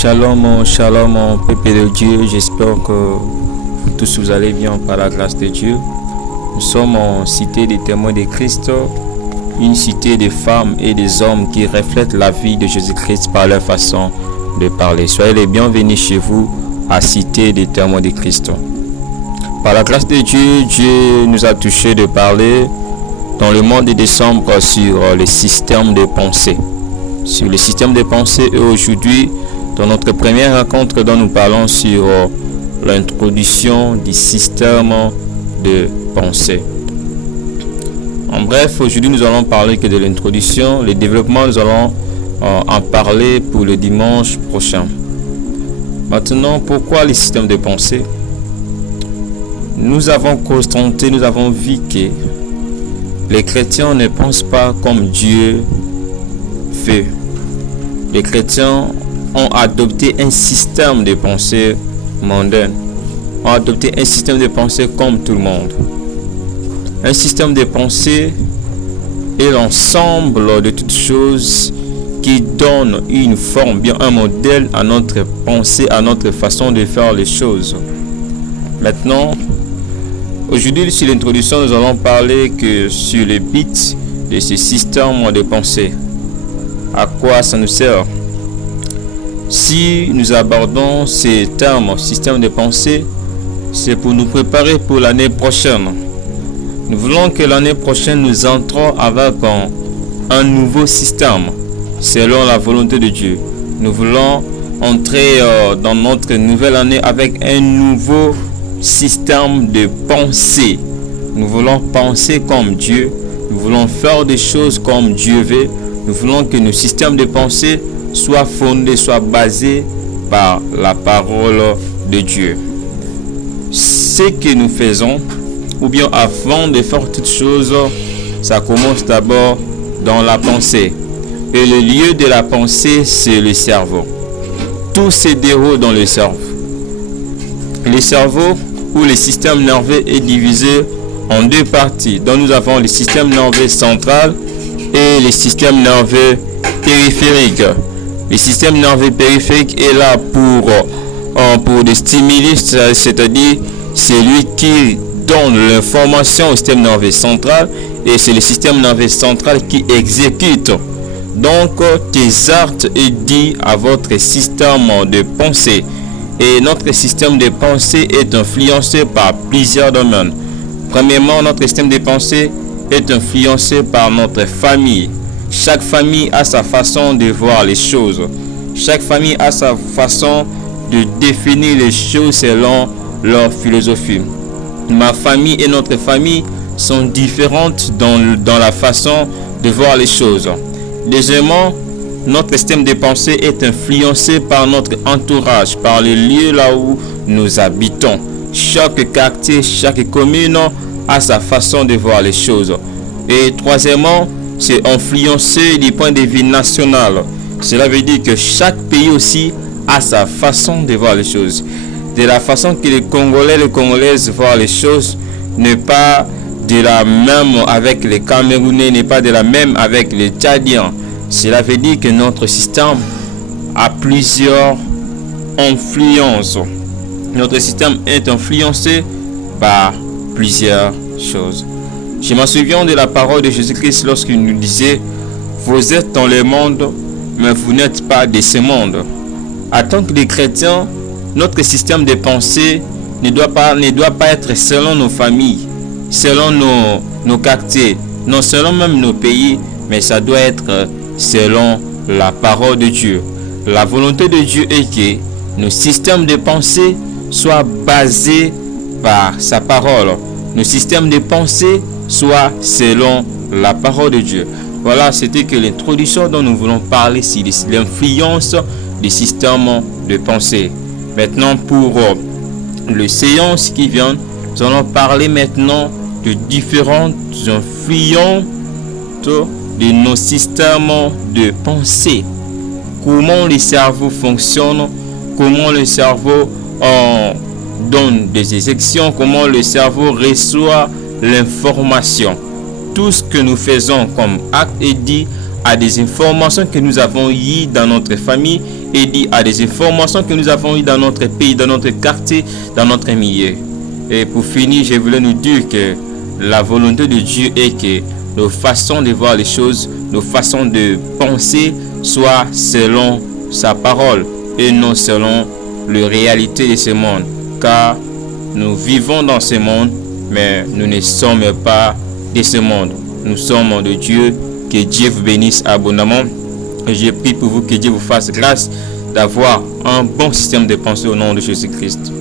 Shalom, shalom, peuple de Dieu. J'espère que vous tous vous allez bien par la grâce de Dieu. Nous sommes en cité des témoins de Christ, une cité de femmes et des hommes qui reflètent la vie de Jésus-Christ par leur façon de parler. Soyez les bienvenus chez vous à cité des témoins de Christ. Par la grâce de Dieu, Dieu nous a touché de parler dans le mois de décembre sur le système de pensée. Sur le système de pensée, et aujourd'hui, dans notre première rencontre dont nous parlons sur l'introduction du système de pensée. En bref, aujourd'hui nous allons parler que de l'introduction. Le développement, nous allons en parler pour le dimanche prochain. Maintenant, pourquoi le système de pensée? Nous avons constaté, nous avons vu que les chrétiens ne pensent pas comme Dieu fait. Les chrétiens ont adopté un système de pensée mondain, ont adopté un système de pensée comme tout le monde. Un système de pensée est l'ensemble de toutes choses qui donne une forme, bien un modèle à notre pensée, à notre façon de faire les choses. Maintenant, aujourd'hui, sur l'introduction, nous allons parler que sur le but de ce système de pensée. À quoi ça nous sert? Si nous abordons ces termes, système de pensée, c'est pour nous préparer pour l'année prochaine. Nous voulons que l'année prochaine, nous entrons avec un nouveau système, selon la volonté de Dieu. Nous voulons entrer dans notre nouvelle année avec un nouveau système de pensée. Nous voulons penser comme Dieu. Nous voulons faire des choses comme Dieu veut. Nous voulons que nos systèmes de pensée soient fondés, soient basés par la parole de Dieu. Ce que nous faisons, ou bien avant de faire toutes choses, ça commence d'abord dans la pensée. Et le lieu de la pensée, c'est le cerveau. Tout se déroule dans le cerveau. Le cerveau ou le système nerveux est divisé en deux parties. Donc nous avons le système nerveux central et le système nerveux périphérique. Le système nerveux périphérique est là pour des stimuli, c'est-à-dire c'est lui qui donne l'information au système nerveux central et c'est le système nerveux central qui exécute. Donc tes actes est dit à votre système de pensée. Et notre système de pensée est influencé par plusieurs domaines. Premièrement, notre système de pensée est influencé par notre famille. Chaque famille a sa façon de voir les choses. Chaque famille a sa façon de définir les choses selon leur philosophie. Ma famille et notre famille sont différentes dans la façon de voir les choses. Deuxièmement, notre système de pensée est influencé par notre entourage, par les lieux là où nous habitons. Chaque quartier, chaque commune a sa façon de voir les choses. Et troisièmement, c'est influencé du point de vue national. Cela veut dire que chaque pays aussi a sa façon de voir les choses. De la façon que les Congolais, les Congolaises voient les choses n'est pas de la même avec les Camerounais, n'est pas de la même avec les Tchadiens. Cela veut dire que notre système a plusieurs influences. Notre système est influencé par plusieurs choses. Je me souviens de la parole de Jésus-Christ lorsqu'il nous disait « Vous êtes dans le monde, mais vous n'êtes pas de ce monde ». En tant que des chrétiens, notre système de pensée ne doit pas être selon nos familles, selon nos quartiers, non selon même nos pays, mais ça doit être selon la parole de Dieu. La volonté de Dieu est que nos systèmes de pensée soient basés par sa parole. Nos systèmes de pensée soient selon la parole de Dieu. Voilà, c'était que l'introduction dont nous voulons parler, c'est l'influence des systèmes de pensée. Maintenant, pour le séance qui vient, nous allons parler maintenant de différentes influences de nos systèmes de pensée. Comment le cerveau fonctionne, comment le cerveau donne des éjections, comment le cerveau reçoit l'information. Tout ce que nous faisons comme acte est dit à des informations que nous avons eues dans notre famille et dit à des informations que nous avons eues dans notre pays, dans notre quartier, dans notre milieu. Et pour finir, je voulais nous dire que la volonté de Dieu est que nos façons de voir les choses, nos façons de penser soient selon sa parole et non selon la réalité de ce monde. Car nous vivons dans ce monde, mais nous ne sommes pas de ce monde. Nous sommes de Dieu. Que Dieu vous bénisse abondamment. Je prie pour vous que Dieu vous fasse grâce d'avoir un bon système de pensée au nom de Jésus-Christ.